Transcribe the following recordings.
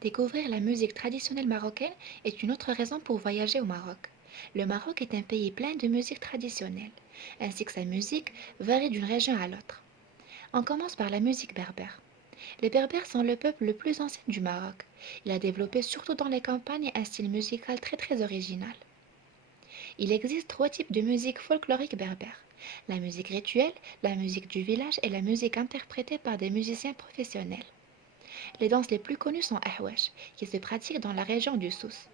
Découvrir la musique traditionnelle marocaine est une autre raison pour voyager au Maroc. Le Maroc est un pays plein de musique traditionnelle, ainsi que sa musique varie d'une région à l'autre. On commence par la musique berbère. Les Berbères sont le peuple le plus ancien du Maroc. Il a développé surtout dans les campagnes un style musical très original. Il existe trois types de musique folklorique berbère. La musique rituelle, la musique du village et la musique interprétée par des musiciens professionnels. Les danses les plus connues sont Ahwesh, qui se pratiquent dans la région du Souss.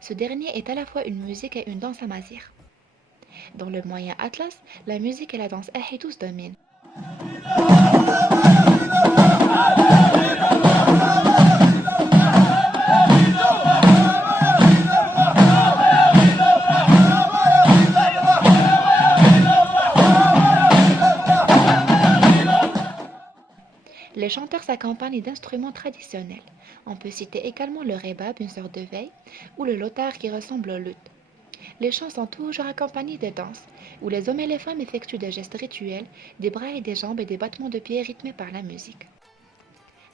Ce dernier est à la fois une musique et une danse amazigh. Dans le moyen Atlas, la musique et la danse Ahitous dominent. Les chanteurs s'accompagnent d'instruments traditionnels. On peut citer également le rebab, une sorte de veille, ou le lotar qui ressemble au luth. Les chants sont toujours accompagnés de danses, où les hommes et les femmes effectuent des gestes rituels, des bras et des jambes et des battements de pieds rythmés par la musique.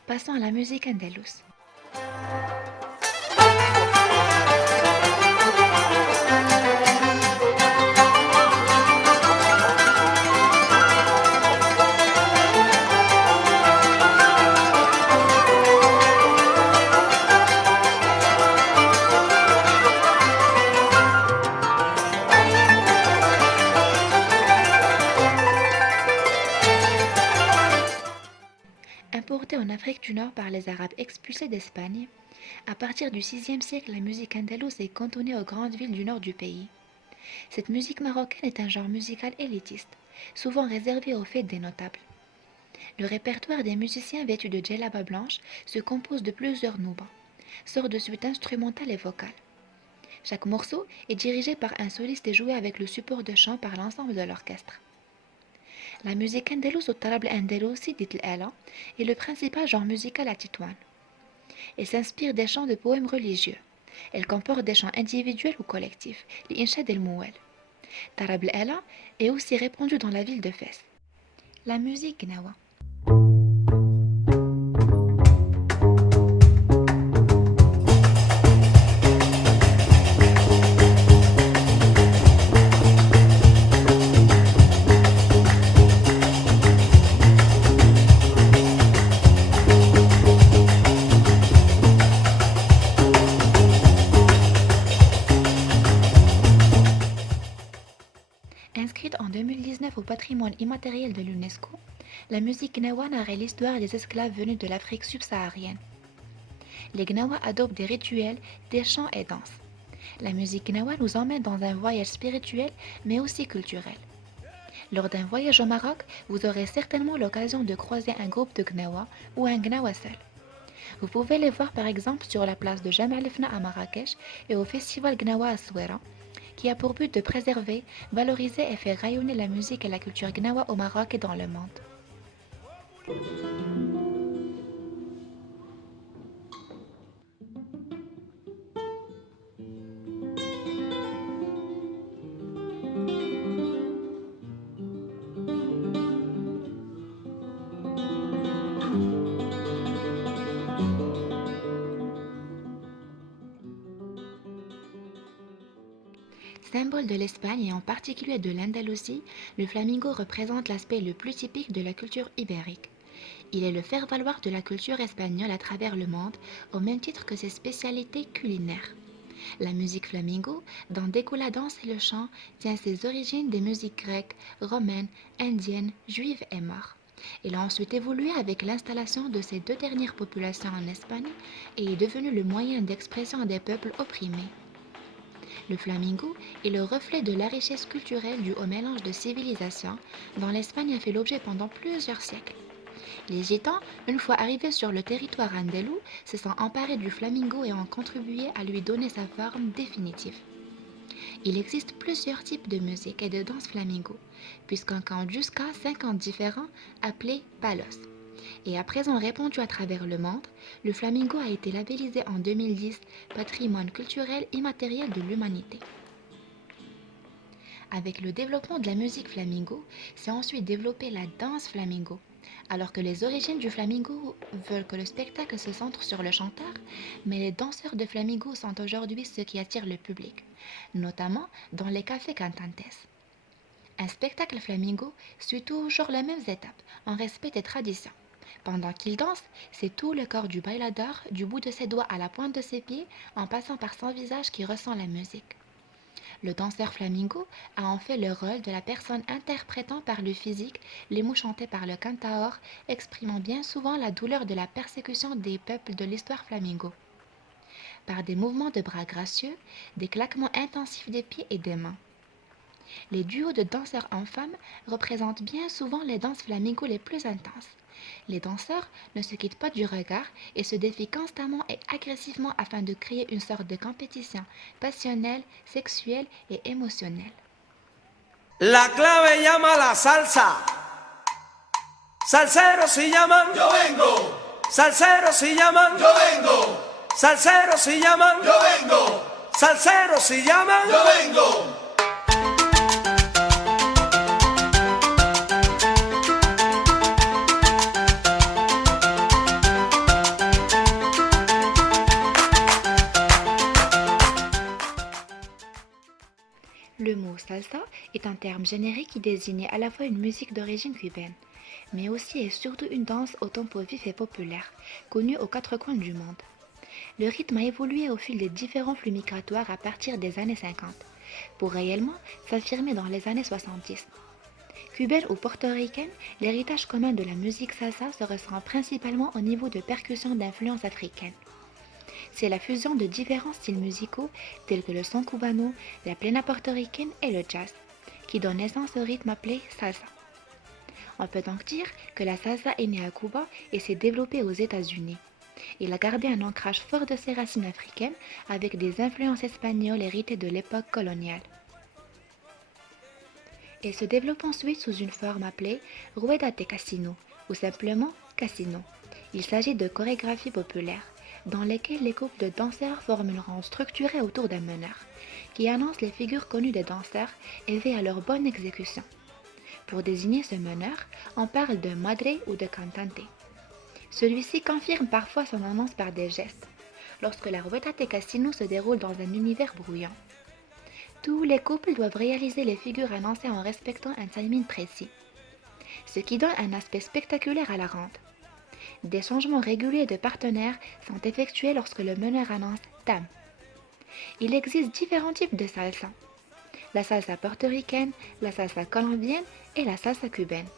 Passons à la musique andalouse. Importée en Afrique du Nord par les Arabes expulsés d'Espagne, à partir du VIe siècle, la musique andalouse est cantonnée aux grandes villes du nord du pays. Cette musique marocaine est un genre musical élitiste, souvent réservé aux fêtes des notables. Le répertoire des musiciens vêtus de djellaba blanche se compose de plusieurs noubas, sortes de suites instrumentales et vocales. Chaque morceau est dirigé par un soliste et joué avec le support de chant par l'ensemble de l'orchestre. La musique andalouse ou tarab al-andalousi dite l'ala est le principal genre musical à Tétouan. Elle s'inspire des chants de poèmes religieux. Elle comporte des chants individuels ou collectifs, les inshad el-mouel. Tarab al-ala est aussi répandue dans la ville de Fès. La musique gnawa. Inscrite en 2019 au patrimoine immatériel de l'UNESCO, la musique gnawa narrait l'histoire des esclaves venus de l'Afrique subsaharienne. Les gnawa adoptent des rituels, des chants et danses. La musique gnawa nous emmène dans un voyage spirituel mais aussi culturel. Lors d'un voyage au Maroc, vous aurez certainement l'occasion de croiser un groupe de gnawa ou un gnawa seul. Vous pouvez les voir par exemple sur la place de Jama el-Fna à Marrakech et au festival Gnawa à Souera, qui a pour but de préserver, valoriser et faire rayonner la musique et la culture gnawa au Maroc et dans le monde. Symbole de l'Espagne et en particulier de l'Andalousie, le flamenco représente l'aspect le plus typique de la culture ibérique. Il est le faire-valoir de la culture espagnole à travers le monde, au même titre que ses spécialités culinaires. La musique flamenco, dont découle la danse et le chant, tient ses origines des musiques grecques, romaines, indiennes, juives et maures. Il a ensuite évolué avec l'installation de ces deux dernières populations en Espagne et est devenu le moyen d'expression des peuples opprimés. Le flamenco est le reflet de la richesse culturelle due au mélange de civilisations dont l'Espagne a fait l'objet pendant plusieurs siècles. Les Gitans, une fois arrivés sur le territoire andalou, se sont emparés du flamenco et ont contribué à lui donner sa forme définitive. Il existe plusieurs types de musique et de danse flamenco, puisqu'on compte jusqu'à 50 différents appelés palos. Et à présent répandu à travers le monde, le flamenco a été labellisé en 2010 patrimoine culturel immatériel de l'humanité. Avec le développement de la musique flamenco, s'est ensuite développée la danse flamenco. Alors que les origines du flamenco veulent que le spectacle se centre sur le chanteur, mais les danseurs de flamenco sont aujourd'hui ceux qui attirent le public, notamment dans les cafés cantantes. Un spectacle flamenco suit toujours les mêmes étapes, en respect des traditions. Pendant qu'il danse, c'est tout le corps du bailador, du bout de ses doigts à la pointe de ses pieds, en passant par son visage qui ressent la musique. Le danseur flamenco a en fait le rôle de la personne interprétant par le physique les mots chantés par le cantaor, exprimant bien souvent la douleur de la persécution des peuples de l'histoire flamenco. Par des mouvements de bras gracieux, des claquements intensifs des pieds et des mains. Les duos de danseurs hommes-femmes représentent bien souvent les danses flamenco les plus intenses. Les danseurs ne se quittent pas du regard et se défient constamment et agressivement afin de créer une sorte de compétition passionnelle, sexuelle et émotionnelle. La clave llama la salsa. Salseros si llaman, yo vengo. Salseros si llaman, yo vengo. Salseros si llaman, yo vengo. Salseros si llaman, yo vengo. Le mot salsa est un terme générique qui désigne à la fois une musique d'origine cubaine, mais aussi et surtout une danse au tempo vif et populaire, connue aux quatre coins du monde. Le rythme a évolué au fil des différents flux migratoires à partir des années 50, pour réellement s'affirmer dans les années 70. Cubaine ou portoricaine, l'héritage commun de la musique salsa se ressent principalement au niveau de percussions d'influence africaine. C'est la fusion de différents styles musicaux tels que le son cubano, la plena portoricaine et le jazz, qui donne naissance au rythme appelé salsa. On peut donc dire que la salsa est née à Cuba et s'est développée aux États-Unis. Il a gardé un ancrage fort de ses racines africaines avec des influences espagnoles héritées de l'époque coloniale. Elle se développe ensuite sous une forme appelée rueda de casino ou simplement casino. Il s'agit de chorégraphies populaires dans lesquelles les couples de danseurs forment une rang structurée autour d'un meneur, qui annonce les figures connues des danseurs et veille à leur bonne exécution. Pour désigner ce meneur, on parle de madre ou de cantante. Celui-ci confirme parfois son annonce par des gestes, lorsque la rueda de casino se déroule dans un univers bruyant. Tous les couples doivent réaliser les figures annoncées en respectant un timing précis, ce qui donne un aspect spectaculaire à la rente. Des changements réguliers de partenaires sont effectués lorsque le meneur annonce « tam ». Il existe différents types de salsa. La salsa portoricaine, la salsa colombienne et la salsa cubaine.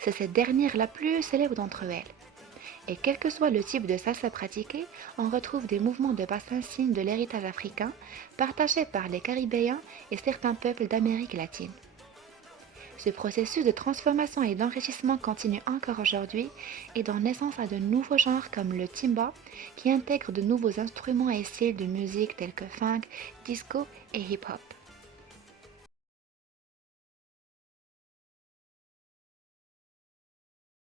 C'est cette dernière la plus célèbre d'entre elles. Et quel que soit le type de salsa pratiqué, on retrouve des mouvements de bassin signe de l'héritage africain partagés par les Caribéens et certains peuples d'Amérique latine. Ce processus de transformation et d'enrichissement continue encore aujourd'hui et donne naissance à de nouveaux genres comme le timba, qui intègre de nouveaux instruments et styles de musique tels que funk, disco et hip-hop.